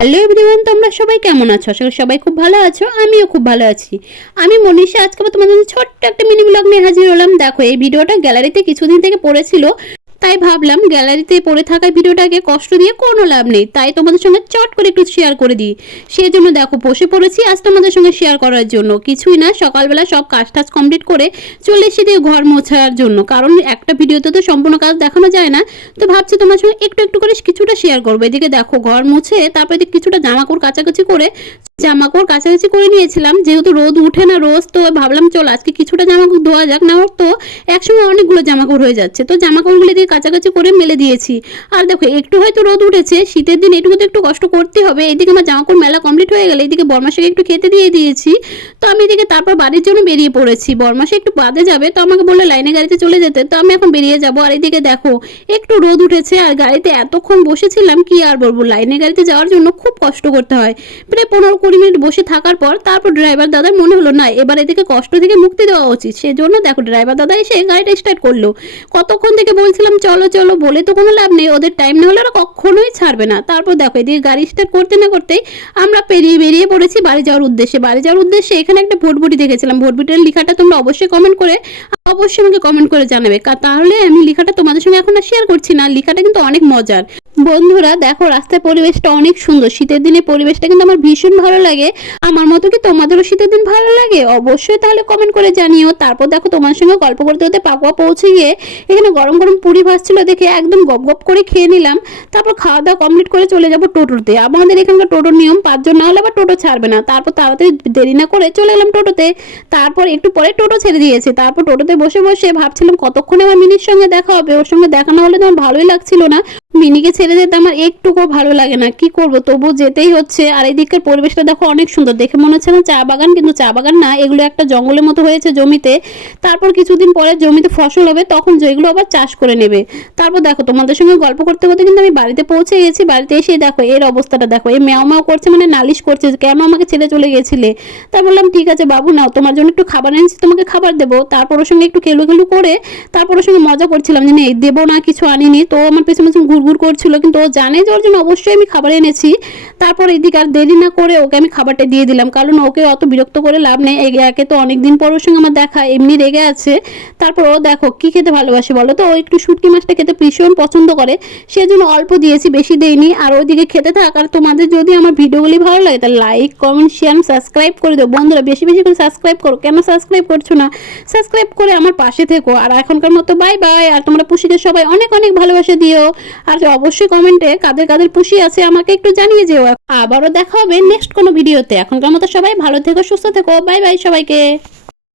Hello everyone, তোমরা সবাই কেমন আছো? আশা করি সবাই খুব ভালো আছো। আমিও খুব ভালো আছি। আমি মনীষা। আজকে আবার তোমাদের জন্য ছোট্ট একটা মিনি ব্লগ নিয়ে হাজির হলাম। দেখো, এই ভিডিওটা গ্যালারিতে কিছুদিন থেকে পড়েছিল, তাই ভাবলাম গ্যালারিতে পড়ে থাকা ভিডিওটাকে কষ্ট দিয়ে কোনো লাভ নেই, তাই তোমাদের সঙ্গে চট করে একটু শেয়ার করে দিই। সেই জন্য দেখো বসে পড়েছি আজ তোমাদের সঙ্গে শেয়ার করার জন্য। কিছুই না, সকালবেলা সব কাজ টাজ কমপ্লিট করে চলে এসে দিয়ে ঘর মোছার জন্য, কারণ একটা ভিডিওতে তো সম্পূর্ণ কাজ দেখানো যায় না। তো ভাবছি তোমার সঙ্গে একটু একটু করে কিছুটা শেয়ার করবো। এদিকে দেখো ঘর মুছে তারপরে এদিকে কিছুটা জামাকাপড় কাচাকুচি করে নিয়েছিলাম, যেহেতু রোদ উঠে না রোজ, তো ভাবলাম চল আজকে কিছুটা জামাকাপড় ধোয়া যাক। না তো একসঙ্গে অনেকগুলো জামাকাপড় হয়ে যাচ্ছে, তো জামাকাপড়গুলো দিয়ে কাছাকাছি করে মেলে দিয়েছি। আর দেখো একটু হয়তো রোদ উঠেছে, শীতের দিন এটুকু তো একটু কষ্ট করতে হবে। এদিকে আমার জামাকাপড় মেলা কমপ্লিট হয়ে গেলে এদিকে বরমাসাকে একটু খেতে দিয়ে দিয়েছি। তো আমি এদিকে তারপর বাড়ির জন্য বেরিয়ে পড়েছি। বরমাসে একটু বাদে যাবে, তো আমাকে বললো লাইনে গাড়িতে চলে যেতে, তো আমি এখন বেরিয়ে যাব। আর এদিকে দেখো একটু রোদ উঠেছে, আর গাড়িতে এতক্ষণ বসেছিলাম কি আর বলবো, লাইনে গাড়িতে যাওয়ার জন্য খুব কষ্ট করতে হয়। প্রায় 15-20 মিনিট বসে থাকার পর তারপর ড্রাইভার দাদার মনে হলো না এবার এদিকে কষ্ট থেকে মুক্তি দেওয়া উচিত, সেজন্য দেখো ড্রাইভার দাদা এসে গাড়িটা স্টার্ট করলো। কতক্ষণ থেকে বলছিলাম চলো চলো, বলে তো কোনো লাভ নেই, ওদের টাইম না হলে ওরা কখনোই ছাড়বে না। তারপর দেখো এদিকে গাড়ি স্টার্ট করতে না করতেই আমরা বেরিয়ে পড়েছি বাড়ি যাওয়ার উদ্দেশ্যে। এখানে একটা ভোটভুটি দেখেছিলাম, ভোটভুটির লেখাটা তোমরা অবশ্যই আমাকে কমেন্ট করে জানাবে, তাহলে আমি লেখাটা তোমাদের সঙ্গে এখন আর শেয়ার করছি না। লেখাটা কিন্তু অনেক মজার। বন্ধুরা দেখো রাস্তার পরিবেশটা অনেক সুন্দর, শীতের দিনে পরিবেশটা কিন্তু আমার ভীষণ ভালো লাগে। আমার মতো কি তোমাদেরও শীতের দিন ভালো লাগে? অবশ্যই তাহলে কমেন্ট করে জানিও। তারপর দেখো তোমার সঙ্গে গল্প করতে করতে পাকুয়া পৌঁছে গিয়ে এখানে গরম গরম পুরি ভাজছিল দেখে একদম গপ গপ করে খেয়ে নিলাম। তারপর খাওয়া দাওয়া কমপ্লিট করে চলে যাবো টোটোতে। আমাদের এখানকার টোটোর নিয়ম 5 জন না হলে আবার টোটো ছাড়বে না। তারপর তাড়াতাড়ি দেরি না করে চলে এলাম টোটোতে। তারপর একটু পরে টোটো ছেড়ে দিয়েছে। তারপর টোটোতে বসে বসে ভাবছিলাম কতক্ষণে আমার মিনির সঙ্গে দেখা হবে। ওর সঙ্গে দেখা না হলে তো আমার ভালোই লাগছিল না। মিনিকে ছেড়ে যেতে আমার একটুকুও ভালো লাগে না, কি করব, তবু যেতেই হচ্ছে। আর এই দিকের পরিবেশটা দেখো অনেক সুন্দর, দেখে মনে হচ্ছে না চা বাগান, কিন্তু চা বাগান না, এগুলো একটা জঙ্গলের মতো হয়েছে জমিতে। তারপর কিছুদিন পরে জমিতে ফসল হবে, তখন যেগুলো আবার চাষ করে নেবে। তারপর দেখো তোমাদের সঙ্গে গল্প করতে করতে কিন্তু আমি বাড়িতে পৌঁছে গেছি। বাড়িতে এসে দেখো এর অবস্থাটা দেখো, এই ম্যাও ম্যাও করছে, মানে নালিশ করছে কেন আমাকে ছেড়ে চলে গেছিলে। তাই বললাম ঠিক আছে বাবু নাও, তোমার জন্য একটু খাবার এনেছি, তোমাকে খাবার দেবো। তারপর ওর সঙ্গে একটু খেলু করে তারপর ওর সঙ্গে মজা করছিলাম যে দেবো না কিছু আনিনি, তো আমার পেছনে ঘুরঘুর করছিল, কিন্তু ও জানে যে ওর জন্য অবশ্যই আমি খাবার এনেছি। তারপর এদিকে আর দেরি না করে ওকে আমি খাবারটা দিয়ে দিলাম, কারণ ওকে অত বিরক্ত করে লাভ নেই। একে তো অনেকদিন পর ওর সঙ্গে আমার দেখা, এমনি রেগে আছে। তারপর ও দেখো কি খেতে ভালোবাসে বলো তো, ও একটু শুটকি মাছটা খেতে ভীষণ পছন্দ করে, সেজন্য অল্প দিয়েছি, বেশি দেইনি। আর ওইদিকে খেতে থাক। আর তোমাদের যদি আমার ভিডিওগুলি ভালো লাগে তাহলে লাইক কমেন্ট শেয়ার সাবস্ক্রাইব করে দেবো। বন্ধুরা বেশি বেশি করে সাবস্ক্রাইব করো, কেন সাবস্ক্রাইব করছো না? সাবস্ক্রাইব করে আমার পাশে থেকো। আর এখনকার মতো বাই বাই। আর তোমরা পুষিকে সবাই অনেক অনেক ভালোবাসা দিও। আর অবশ্যই কমেন্টে কাদের কাদের পুষি আছে আমাকে একটু জানিয়ে যেও। আবারও দেখা হবে নেক্সট কোনো ভিডিওতে। এখনকার মতো সবাই ভালো থেকো, সুস্থ থেকো, বাই বাই সবাইকে।